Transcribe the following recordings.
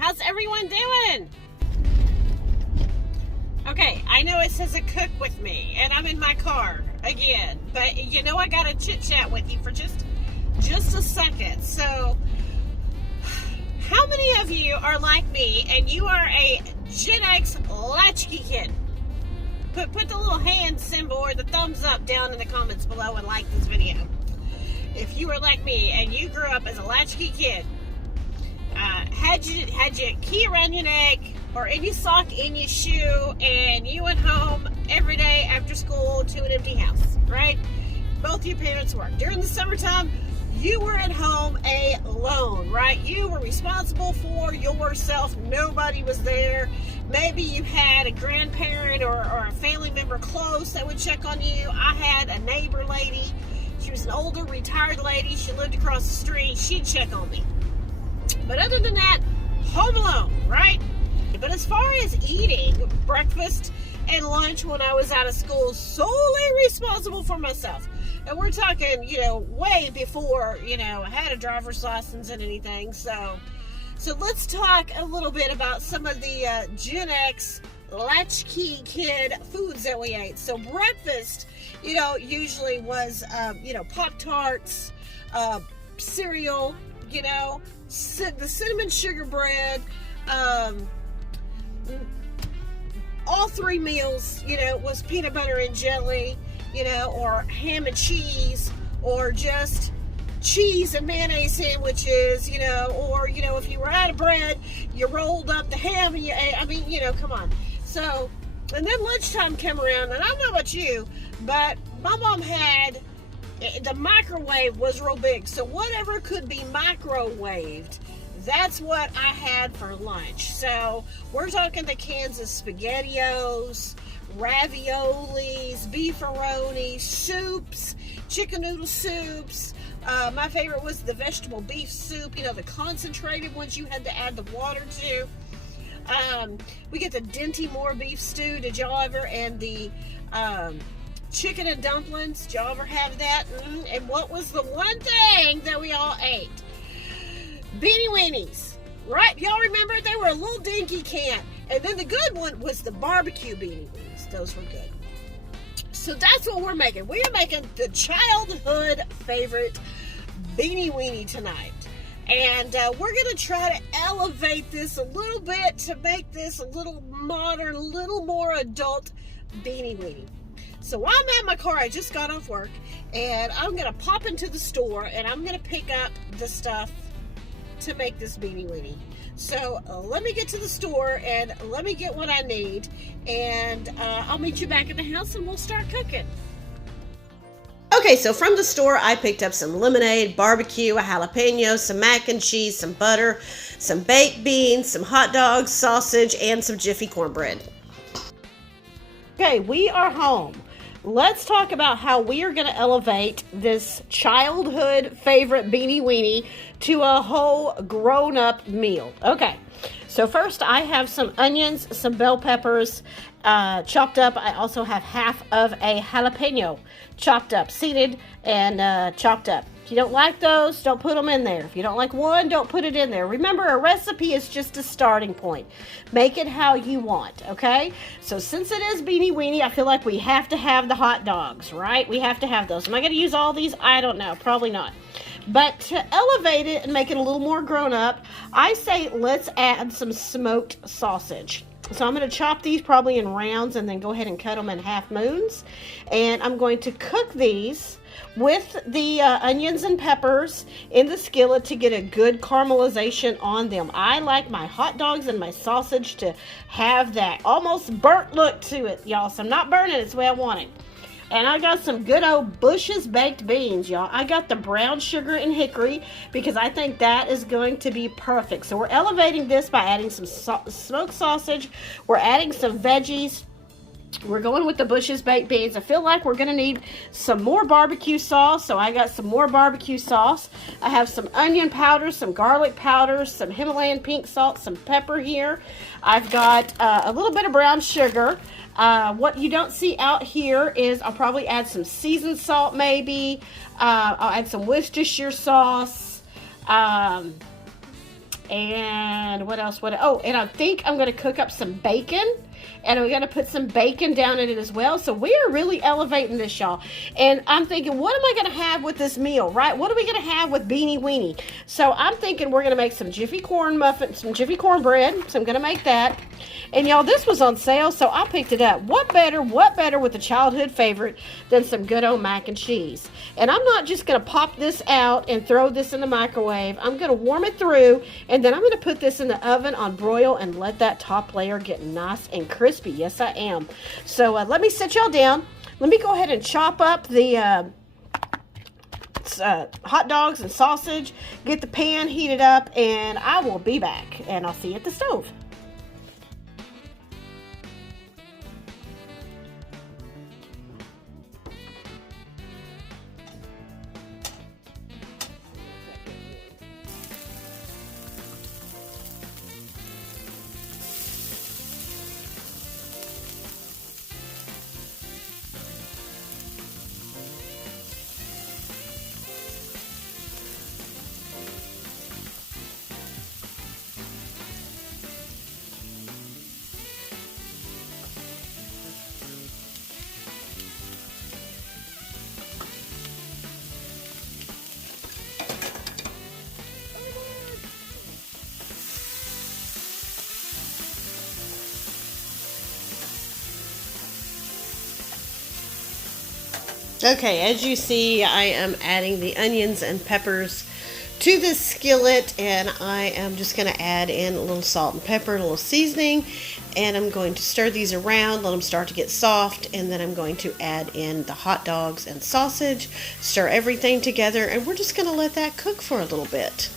How's everyone doing? Okay, I know it says a cook with me, and I'm in my car again, but you know I gotta chit chat with you for just a second. So, how many of you are like me and you are a Gen X latchkey kid? Put the little hand symbol or the thumbs up down in the comments below and like this video. If you were like me and you grew up as a latchkey kid, had your key around your neck or any sock in your shoe, and you went home every day after school to an empty house, right? Both your parents worked. During the summertime, you were at home alone, right? You were responsible for yourself. Nobody was there. Maybe you had a grandparent or a family member close that would check on you. I had a neighbor lady. She was an older, retired lady. She lived across the street. She'd check on me. But other than that, home alone, right? But as far as eating breakfast and lunch when I was out of school, solely responsible for myself. And we're talking, way before, I had a driver's license and anything. So let's talk a little bit about some of the Gen X latchkey kid foods that we ate. So breakfast, usually was, Pop-Tarts, cereal, the cinnamon sugar bread, all three meals, was peanut butter and jelly, or ham and cheese, or just cheese and mayonnaise sandwiches, or, if you were out of bread, you rolled up the ham and you ate. Come on. So, and then lunchtime came around, and I don't know about you, but my mom had, the microwave was real big, so whatever could be microwaved, that's what I had for lunch. So we're talking the Kansas SpaghettiOs, raviolis, beefaroni, soups, chicken noodle soups. My favorite was the vegetable beef soup, the concentrated ones you had to add the water to. We get the Dinty Moore beef stew. Did y'all ever? And the chicken and dumplings. Did y'all ever have that? And what was the one thing that we all ate? Beanie Weenies, right? Y'all remember? They were a little dinky can. And then the good one was the barbecue Beanie Weenies. Those were good. So that's what we're making. We are making the childhood favorite Beanie Weenie tonight. And we're going to try to elevate this a little bit to make this a little modern, a little more adult Beanie Weenie. So I'm at my car. I just got off work. And I'm going to pop into the store and I'm going to pick up the stuff to make this Beanie Weenie. So let me get to the store and let me get what I need, and I'll meet you back at the house and we'll start cooking. Okay, so from the store I picked up some lemonade, barbecue, a jalapeno, some mac and cheese, some butter, some baked beans, some hot dogs, sausage, and some Jiffy cornbread. Okay, we are home. Let's talk about how we are going to elevate this childhood favorite Beanie Weenie to a whole grown-up meal. Okay, so first I have some onions, some bell peppers chopped up. I also have half of a jalapeno chopped up, seeded and chopped up. If you don't like those, don't put them in there. If you don't like one, don't put it in there. Remember, a recipe is just a starting point. Make it how you want, okay? So since it is Beanie Weenie, I feel like we have to have the hot dogs, right? We have to have those. Am I going to use all these? I don't know. Probably not. But to elevate it and make it a little more grown up, I say let's add some smoked sausage. So I'm going to chop these probably in rounds and then go ahead and cut them in half moons. And I'm going to cook these with the onions and peppers in the skillet to get a good caramelization on them. I like my hot dogs and my sausage to have that almost burnt look to it, y'all. So I'm not burning it, it's the way I want it. And I got some good old Bush's baked beans, y'all. I got the brown sugar and hickory because I think that is going to be perfect. So we're elevating this by adding some smoked sausage. We're adding some veggies. We're going with the Bush's baked beans. I feel like we're going to need some more barbecue sauce, so I got some more barbecue sauce. I have some onion powder, some garlic powder, some Himalayan pink salt, some pepper here. I've got a little bit of brown sugar. What you don't see out here is I'll probably add some seasoned salt maybe. I'll add some Worcestershire sauce. And what else? Oh, and I think I'm going to cook up some bacon. And we're going to put some bacon down in it as well. So we are really elevating this, y'all. And I'm thinking, what am I going to have with this meal, right? What are we going to have with Beanie Weenie? So I'm thinking we're going to make some Jiffy corn muffins, some Jiffy cornbread. So I'm going to make that. And y'all, this was on sale, so I picked it up. What better with a childhood favorite than some good old mac and cheese? And I'm not just going to pop this out and throw this in the microwave. I'm going to warm it through, and then I'm going to put this in the oven on broil and let that top layer get nice and crispy. Yes, I am. So let me sit y'all down. Let me go ahead and chop up the hot dogs and sausage, get the pan heated up, and I will be back, and I'll see you at the stove. Okay, as you see, I am adding the onions and peppers to this skillet, and I am just going to add in a little salt and pepper, a little seasoning, and I'm going to stir these around, let them start to get soft, and then I'm going to add in the hot dogs and sausage, stir everything together, and we're just going to let that cook for a little bit.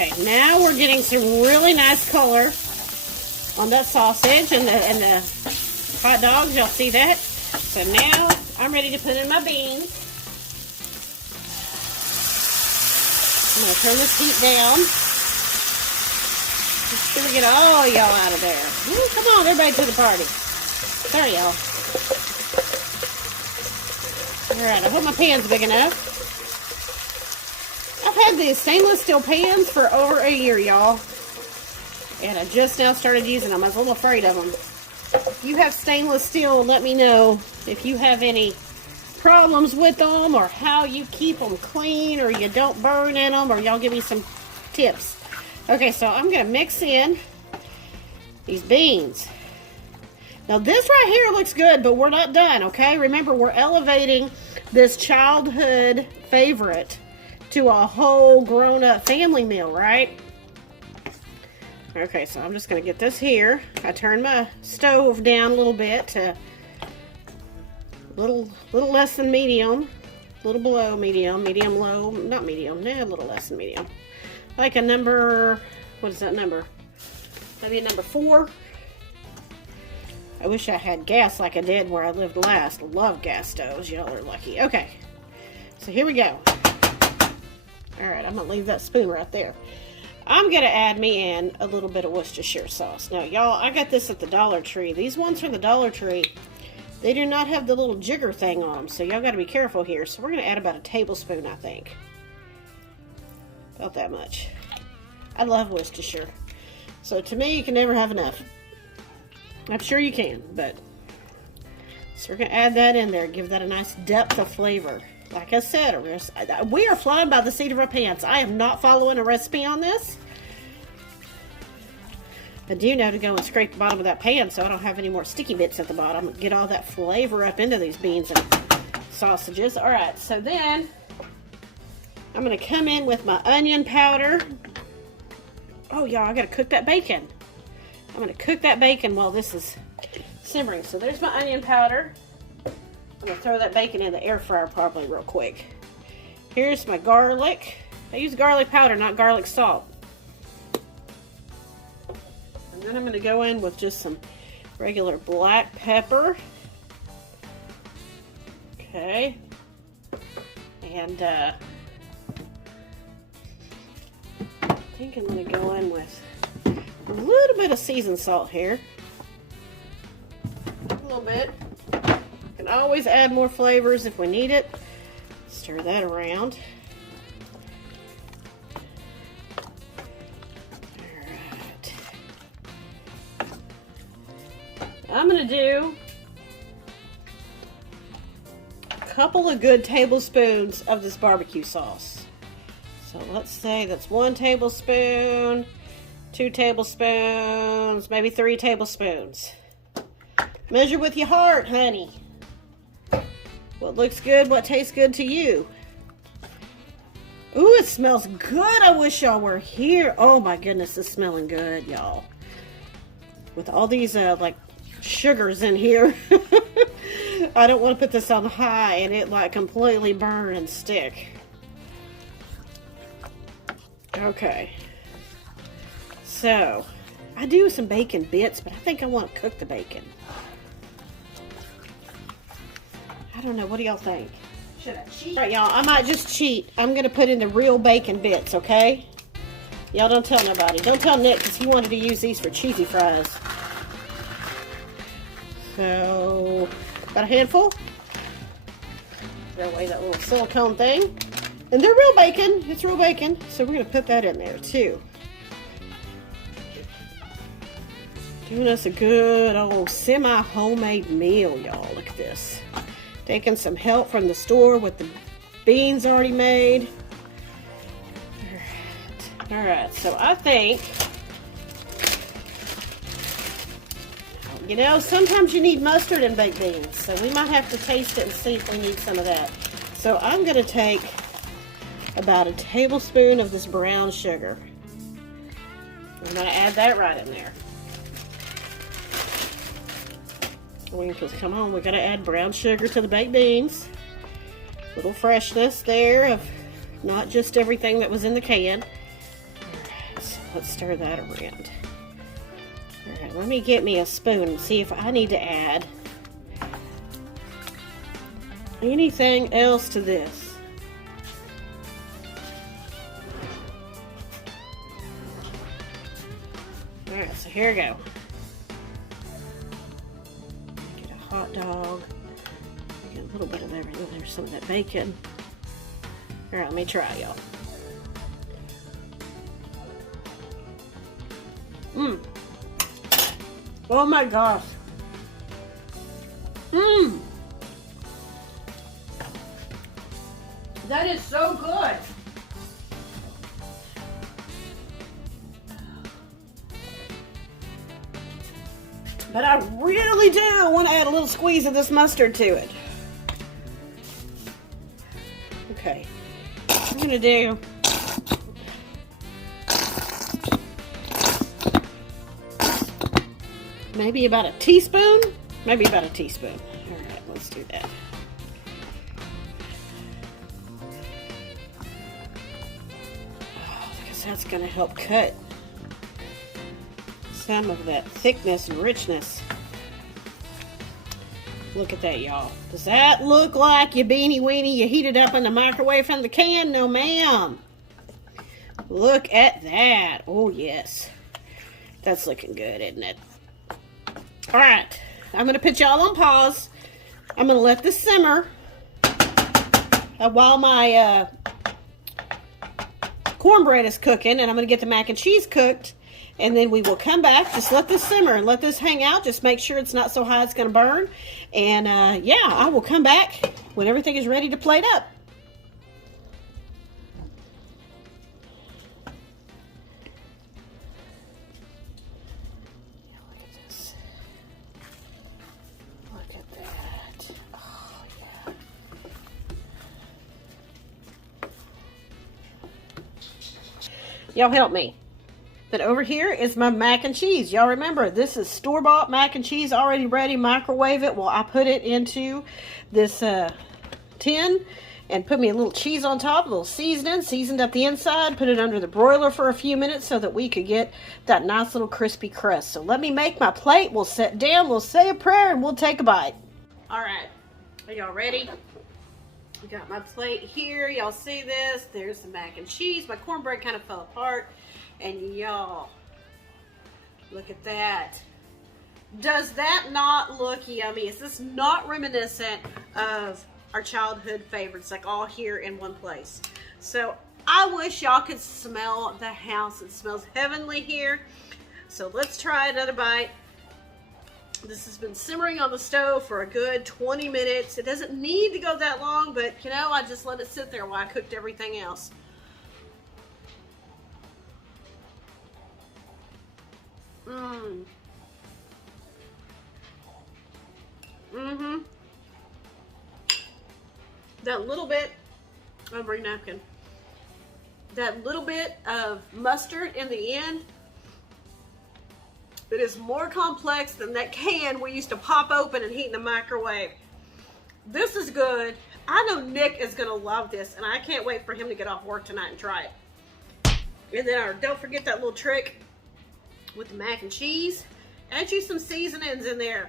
Okay, now we're getting some really nice color on that sausage and the hot dogs. Y'all see that? So now I'm ready to put in my beans. I'm going to turn this heat down. Just gonna get all y'all out of there. Ooh, come on, everybody to the party. Sorry, y'all. Alright, I hope my pan's big enough. I've had these stainless steel pans for over a year, y'all. And I just now started using them. I was a little afraid of them. If you have stainless steel, let me know if you have any problems with them or how you keep them clean or you don't burn in them, or y'all give me some tips. Okay, so I'm going to mix in these beans. Now this right here looks good, but we're not done, okay? Remember, we're elevating this childhood favorite to a whole grown-up family meal, right? Okay, so I'm just going to get this here. I turned my stove down a little bit to little less than medium, a little below medium, medium low, not medium, a little less than medium. Like a number, what is that number? Maybe a number 4. I wish I had gas like I did where I lived last. Love gas stoves. Y'all are lucky. Okay, so here we go. Alright, I'm going to leave that spoon right there. I'm going to add me in a little bit of Worcestershire sauce. Now, y'all, I got this at the Dollar Tree. These ones from the Dollar Tree, they do not have the little jigger thing on them, so y'all got to be careful here. So we're going to add about a tablespoon, I think. About that much. I love Worcestershire. So to me, you can never have enough. I'm sure you can, but... So we're going to add that in there, give that a nice depth of flavor. like I said, we are flying by the seat of our pants. I am not following a recipe on this. I do know to go and scrape the bottom of that pan so I don't have any more sticky bits at the bottom. Get all that flavor up into these beans and sausages. All right, so then I'm going to come in with my onion powder. Oh, y'all, I got to cook that bacon. I'm going to cook that bacon while this is simmering. So there's my onion powder. I'm going to throw that bacon in the air fryer probably real quick. Here's my garlic. I use garlic powder, not garlic salt. And then I'm going to go in with just some regular black pepper. Okay. And I think I'm going to go in with a little bit of seasoned salt here. A little bit. Can always add more flavors if we need it. Stir that around. Alright. I'm going to do a couple of good tablespoons of this barbecue sauce. So let's say that's 1 tablespoon, 2 tablespoons, maybe 3 tablespoons. Measure with your heart, honey. What looks good, what tastes good to you. Ooh, it smells good. I wish y'all were here. Oh my goodness, it's smelling good, y'all. With all these like sugars in here. I don't want to put this on high and it like completely burn and stick. Okay. So, I do some bacon bits, but I think I want to cook the bacon. I don't know. What do y'all think? Should I cheat? All right, y'all. I might just cheat. I'm going to put in the real bacon bits, okay? Y'all don't tell nobody. Don't tell Nick because he wanted to use these for cheesy fries. So, about a handful. Throw away that little silicone thing. And they're real bacon. It's real bacon. So we're going to put that in there too. Giving us a good old semi-homemade meal, y'all. Look at this. Taking some help from the store with the beans already made. Alright, so I think, you know, sometimes you need mustard in baked beans. So we might have to taste it and see if we need some of that. So I'm going to take about a tablespoon of this brown sugar. I'm going to add that right in there. Come on, we got to add brown sugar to the baked beans. Little freshness there of not just everything that was in the can. Alright, so let's stir that around. Alright, let me get me a spoon and see if I need to add anything else to this. Alright, so here we go. Hot dog. Get a little bit of everything. There's some of that bacon. All right, let me try, y'all. Oh my gosh. That is so good. But I really do want to add a little squeeze of this mustard to it. Okay. I'm going to do maybe about a teaspoon. Maybe about a teaspoon. All right, let's do that. Oh, because that's going to help cut some of that thickness and richness. Look at that, y'all. Does that look like your beanie weenie you heated up in the microwave from the can? No, ma'am. Look at that. Oh, yes. That's looking good, isn't it? All right. I'm going to put y'all on pause. I'm going to let this simmer while my cornbread is cooking, and I'm going to get the mac and cheese cooked. And then we will come back. Just let this simmer and let this hang out. Just make sure it's not so high it's going to burn. And yeah, I will come back when everything is ready to plate up. Y'all help me. Then over here is my mac and cheese. Y'all remember, this is store-bought mac and cheese, already ready. Microwave it. Well, I put it into this tin and put me a little cheese on top, a little seasoning, seasoned up the inside, put it under the broiler for a few minutes so that we could get that nice little crispy crust. So let me make my plate. We'll sit down, we'll say a prayer, and we'll take a bite. All right, are y'all ready? I got my plate here. Y'all see this? There's the mac and cheese. My cornbread kind of fell apart. And y'all, look at that. Does that not look yummy? Is this not reminiscent of our childhood favorites, like all here in one place? So I wish y'all could smell the house. It smells heavenly here. So let's try another bite. This has been simmering on the stove for a good 20 minutes. It doesn't need to go that long, but you know, I just let it sit there while I cooked everything else. That little bit, I'll bring a napkin. That little bit of mustard in the end, it is more complex than that can we used to pop open and heat in the microwave. This is good. I know Nick is gonna love this, and I can't wait for him to get off work tonight and try it. And then don't forget that little trick with the mac and cheese. Add you some seasonings in there.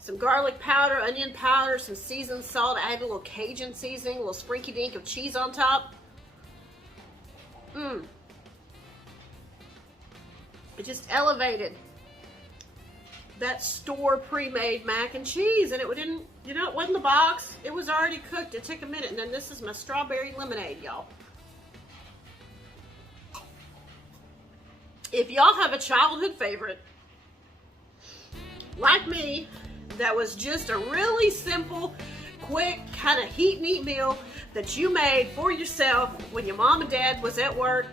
Some garlic powder, onion powder, some seasoned salt. Add a little Cajun seasoning, a little sprinky dink of cheese on top. It just elevated that store pre-made mac and cheese, and it didn't, you know, it wasn't the box. It was already cooked. It took a minute. And then this is my strawberry lemonade, y'all. If y'all have a childhood favorite like me that was just a really simple, quick, kind of heat and eat meal that you made for yourself when your mom and dad was at work,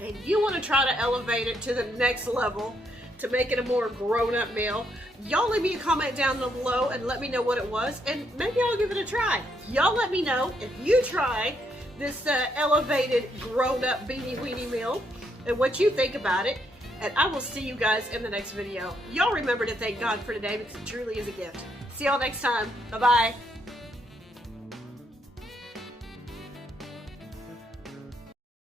and you want to try to elevate it to the next level to make it a more grown-up meal, y'all leave me a comment down below and let me know what it was, and maybe I'll give it a try. Y'all let me know if you try this elevated grown-up Beanie Weenie meal and what you think about it. And I will see you guys in the next video. Y'all remember to thank God for today, because it truly is a gift. See y'all next time. Bye-bye.